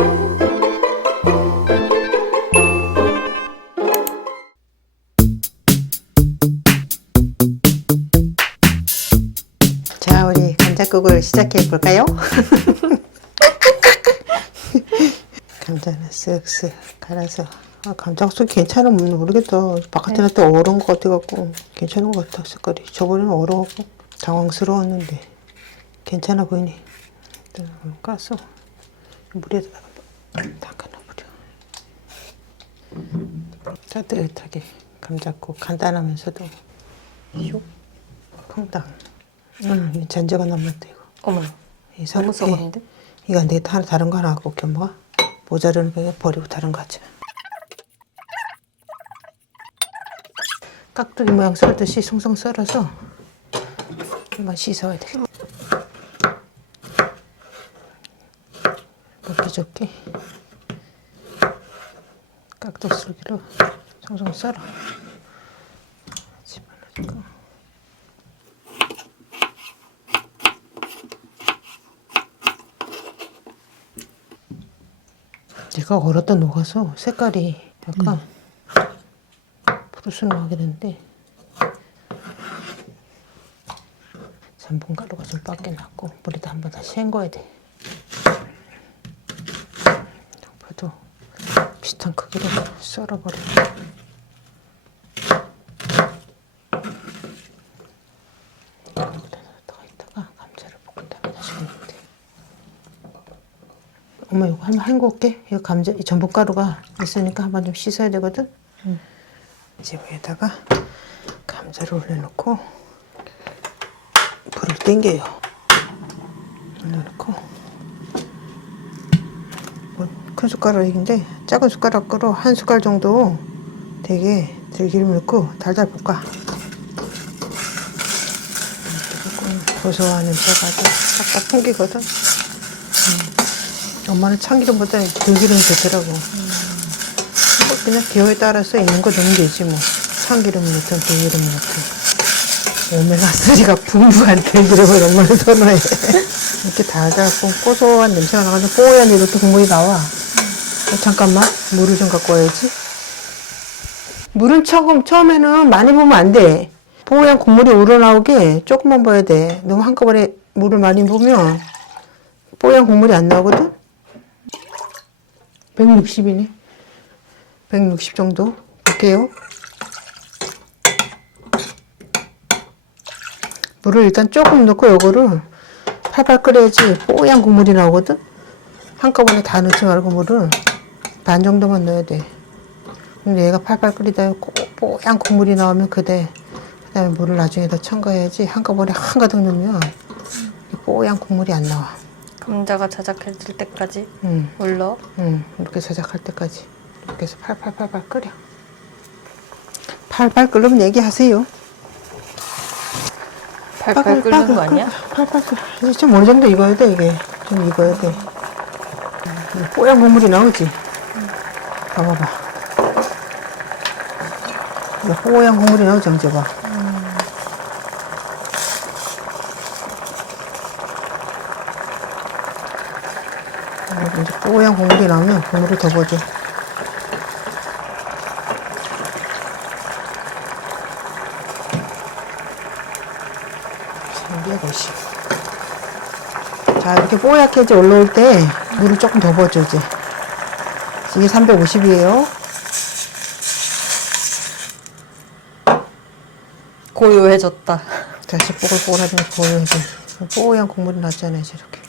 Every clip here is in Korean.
자, 우리 감자국을 시작해 볼까요? 감자는 쓱쓱 갈아서. 감자국수 괜찮으면 모르겠다. 바깥에 놨다 얼은 것 같아갖고 괜찮은 것 같아. 색깔이 저번에는 얼어갖고 당황스러웠는데 괜찮아 보이네. 일단 까서 물에다가 담가놔버려. 따뜻하게 감자국 간단하면서도 슉 퐁당. 잔재가 남았다 이거. 어머, 너무 썩었는데? 이거 내가 다른 거 하나 갖고 올게. 엄마가 모자르는 거 버리고 다른 거 하자. 깍두기 모양 썰듯이 송송 썰어서 한번 씻어야 되겠다. 먹기 좋게 깍둑썰기로 송송 썰어. 집어넣고 얘가 얼었다 녹아서 색깔이 약간 푸르스름하게 되는데 전분가루가 좀 밖에 났고 물에다 한번 다시 헹궈야 돼. 양파도 비슷한 크기로 썰어버려. 여기다가 있다가 감자를 볶은 다음에 다시 넣으면 돼. 엄마 이거 한번 헹궈올게. 이거 감자, 이 전분가루가 있으니까 한번 좀 씻어야 되거든. 이제 위에다가 감자를 올려놓고 불을 땡겨요. 올려놓고 큰 숟가락인데 작은 숟가락으로 한 숟갈 정도 되게 들기름 넣고 달달 볶아. 조금 고소한 냄새가 아주 싹싹 풍기거든. 엄마는 참기름보다 들기름이 좋더라고. 그냥 기호에 따라서 있는 거 넣으면 되지 뭐. 참기름 넣든 들기름 넣든. 오메가3가 풍부한 들기름을 엄마는 선호해. 이렇게 달달 고소한 냄새가 나가지고 뽀얀 이렇게 국물이 나와. 잠깐만 물을 좀 갖고 와야지. 물은 처음에는 많이 부으면 안 돼. 뽀얀 국물이 우러나오게 조금만 부어야 돼. 너무 한꺼번에 물을 많이 부으면 뽀얀 국물이 안 나오거든. 160이네. 160 정도 볼게요. 물을 일단 조금 넣고 요거를 팔팔 끓여야지 뽀얀 국물이 나오거든. 한꺼번에 다 넣지 말고 물을 반 정도만 넣어야 돼. 근데 얘가 팔팔 끓이다 뽀얀 국물이 나오면 그다음에 물을 나중에 더 첨가해야지. 한꺼번에 한가득 넣으면 뽀얀 국물이 안 나와. 감자가 자작해질 때까지 물 넣어? 이렇게 자작할 때까지 이렇게 해서 팔팔 끓여. 팔팔 끓으면 얘기하세요. 팔팔 끓는 거 아니야? 팔팔 끓여. 이제 좀 어느 정도 익어야 돼. 이게 좀 익어야 돼. 뽀얀 국물이 나오지. 봐봐봐. 이제 뽀얀 국물이 나오지. 이제 봐. 이제 뽀얀 국물이 나오면 국물을 더 부어줘. 자, 이렇게 뽀얗게 이제 올라올 때 물을 조금 더 부어줘. 이제 이게 350이에요. 고요해졌다. 다시 뽀글뽀글하면 고요해져. 뽀얀 국물이 났잖아 이제 이렇게.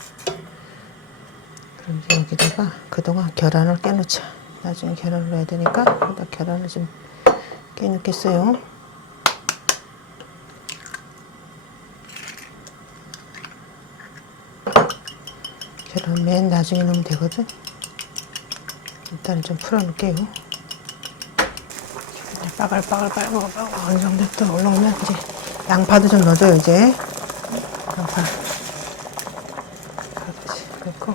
그럼 이제 여기다가 그동안 계란을 깨놓자. 나중에 계란을 넣어야 되니까 여기다 계란을 좀 깨놓겠어요. 계란 맨 나중에 넣으면 되거든. 일단 좀 풀어놓을게요. 빠글빠글 어느 정도 또 올라오면 이제 양파도 좀 넣어줘요. 이제 양파 그렇지. 그리고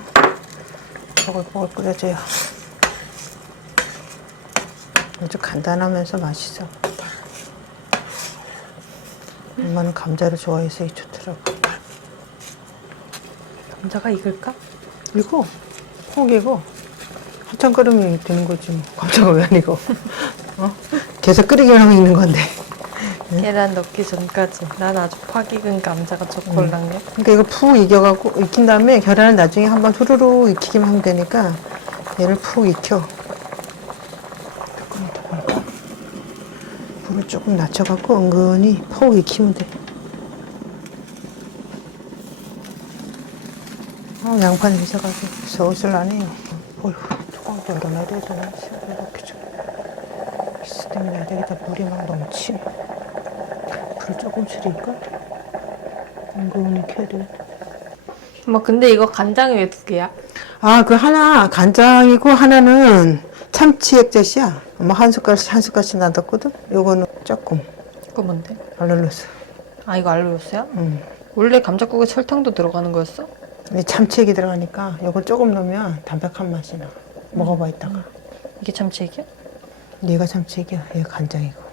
뽀글뽀글 끓여줘요. 아주 간단하면서 맛있어. 엄마는 감자를 좋아해서 좋더라고. 감자가 익을까? 이거 콩이고 한참 끓으면 되는 거지 뭐. 깜짝아 왜 아니고. 어? 계속 끓이기만 하고 있는 건데. 계란 넣기 전까지. 난 아주 팍 익은 감자가 초콜릿네. 그러니까 이거 푹 익혀갖고 익힌 다음에 계란을 나중에 한번 후루룩 익히기만 하면 되니까 얘를 푹 익혀. 조금 더 볼까? 불을 조금 낮춰갖고 은근히 푹 익히면 돼. 양파는 있어가지고 소스를 안 해요. 어휴, 뚜껑도 열어놔야 되잖아. 이렇게 좀. 기스 때문에 안 되겠다. 물이 막 넘치. 불 조금 줄일까? 은근히 켜야 돼. 엄마 근데 이거 간장이 왜 2개야? 아, 그 하나 간장이고 하나는 참치 액젓이야. 엄마 한 숟갈씩 놔뒀거든? 요거는 조금 그거 뭔데? 알룰로스. 아 이거 알로요스야? 응. 원래 감자국에 설탕도 들어가는 거였어? 근데 참치액이 들어가니까 요거 조금 넣으면 담백한 맛이 나. 먹어봐 이따가. 이게 참치액이야? 얘가 참치액이야. 얘가 간장이고.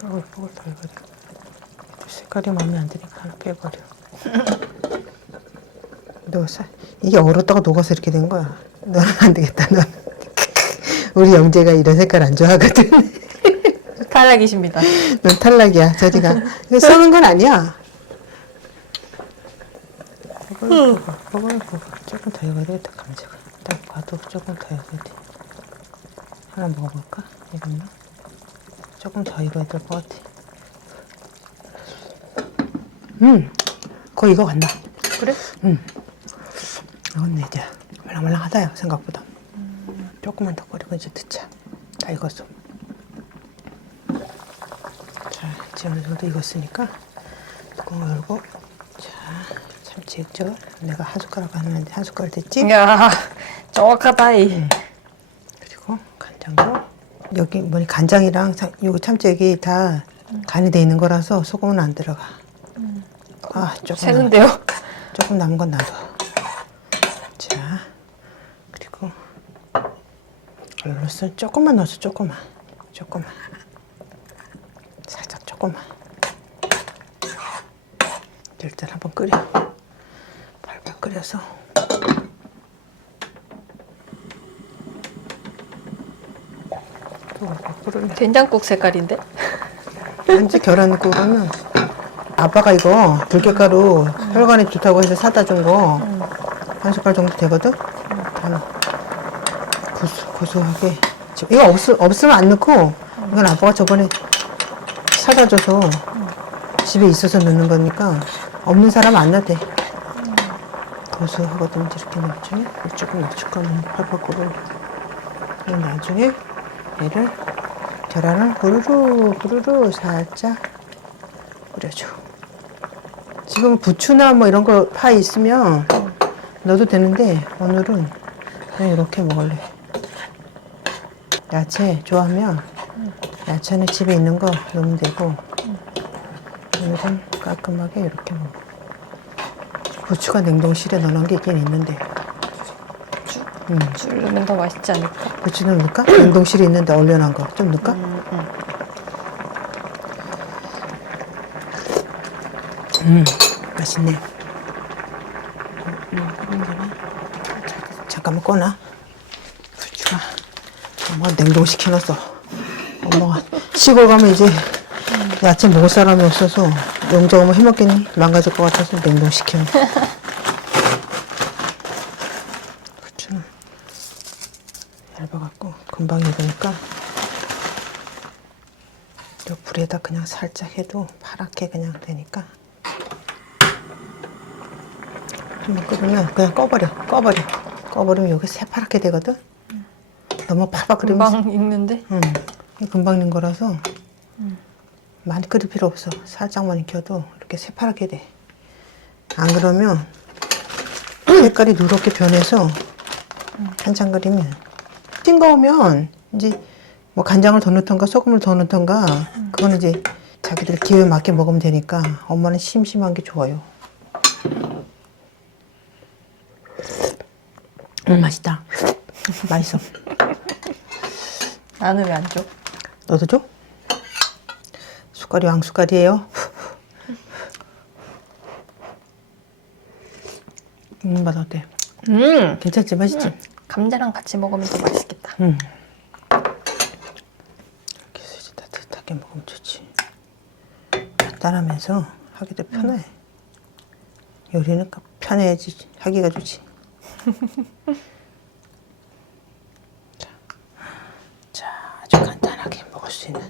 뽀글뽀글 덜거려. 색깔이 마음에 안 드니까 하나 빼버려. 이게 얼었다가 녹아서 이렇게 된 거야. 너는 안 되겠다. 넌. 우리 영재가 이런 색깔 안 좋아하거든. 탈락이십니다. 넌 탈락이야. 저리가. 이거 써는 건 아니야. 뽀글뽀글. 조금 더 익어야 되겠다. 감자가. 딱 봐도 조금 더 익어야 돼. 하나 먹어볼까? 이것만. 조금 더 익어야 될 것 같아. 거의 익어간다. 그래? 익었네 이제. 말랑말랑하다요 생각보다. 조금만 더 끓이고 이제 듣자. 다 익었어. 자, 이제 어느 정도 익었으니까 뚜껑을 열고. 자, 참치 액젓. 내가 한 숟가락 하는데 한 숟가락 됐지? 야 정확하다 이. 그리고 간장도. 여기 뭐니 간장이랑 요거 참치액이 다 간이 돼 있는 거라서 소금은 안 들어가. 아, 새는데요? 조금 남은 건 놔둬. 자, 그리고 얼룩은 조금만 넣어줘. 조금만. 살짝 조금만. 일단 한번 끓여. 팔팔 끓여서. 된장국 색깔인데? 현지 계란국은 아빠가 이거 들깨가루 혈관에 좋다고 해서 사다 준 거 한 숟갈 정도 되거든? 하나 고소하게. 이거 없으면 안 넣고 이건 아빠가 저번에 사다 줘서 집에 있어서 넣는 거니까 없는 사람 안 넣어도 돼. 고소하거든. 이렇게 넣어주면 조금 넣어줄 거면 팔팔 끓여. 그럼 나중에 얘를 계란을 후루루 살짝 뿌려줘. 지금 부추나 뭐 이런 거 파 있으면 넣어도 되는데 오늘은 그냥 이렇게 먹을래. 야채 좋아하면 야채는 집에 있는 거 넣으면 되고 오늘은 깔끔하게 이렇게 먹어. 부추가 냉동실에 넣어놓은 게 있긴 있는데 술 넣으면 더 맛있지 않을까? 부추 좀 넣을까? 냉동실에 있는데 얼려놓은 거 좀 넣을까? 맛있네. 잠깐만 꺼놔. 부추가 엄마가 냉동시켜놨어. 엄마가 시골 가면 이제 야채 먹을 사람이 없어서 영자 오면 해먹겠니? 망가질 것 같아서 냉동시켜. 부추는 얇아갖고 금방 익으니까 이 불에다 그냥 살짝 해도 파랗게 그냥 되니까 한번 끓으면 그냥 꺼버리면 여기 새파랗게 되거든. 너무 파박 끓이면 금방 익는데? 금방 익는 거라서 많이 끓일 필요 없어. 살짝만 익혀도 이렇게 새파랗게 돼. 안 그러면 색깔이 누렇게 변해서 한참 끓이면 싱거우면 이제 뭐 간장을 더 넣던가 소금을 더 넣던가 그거는 이제 자기들 기호에 맞게 먹으면 되니까 엄마는 심심한 게 좋아요. 맛있다. 맛있어. 나는 왜 안 줘? 너도 줘? 숟갈이 왕숟갈이에요. 맛 어때? 음. 괜찮지? 맛있지? 감자랑 같이 먹으면 더 맛있겠다. 이렇게 해서 이제 따뜻하게 먹으면 좋지. 간단하면서 하기도 편해. 요리는 편해야지 하기가 좋지. 자, 아주 간단하게 먹을 수 있는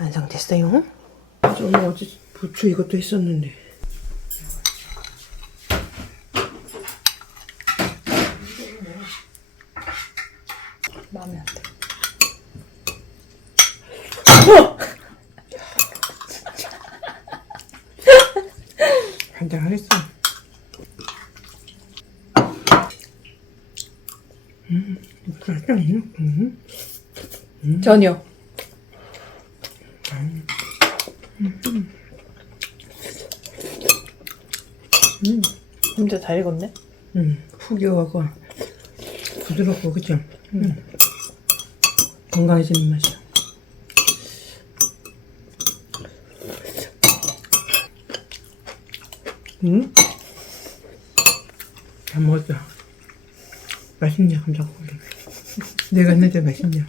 완성됐어요. 엄마 어제 부추 이것도 했었는데. 마음에 안 들어. 한잔 하겠어. 전혀. 진짜 잘 익었네. 푹 익어가고 부드럽고 그쵸? 건강해지는 맛이야. 잘 먹었다. 맛있냐 감자국이. 내가 했는데 맛있냐.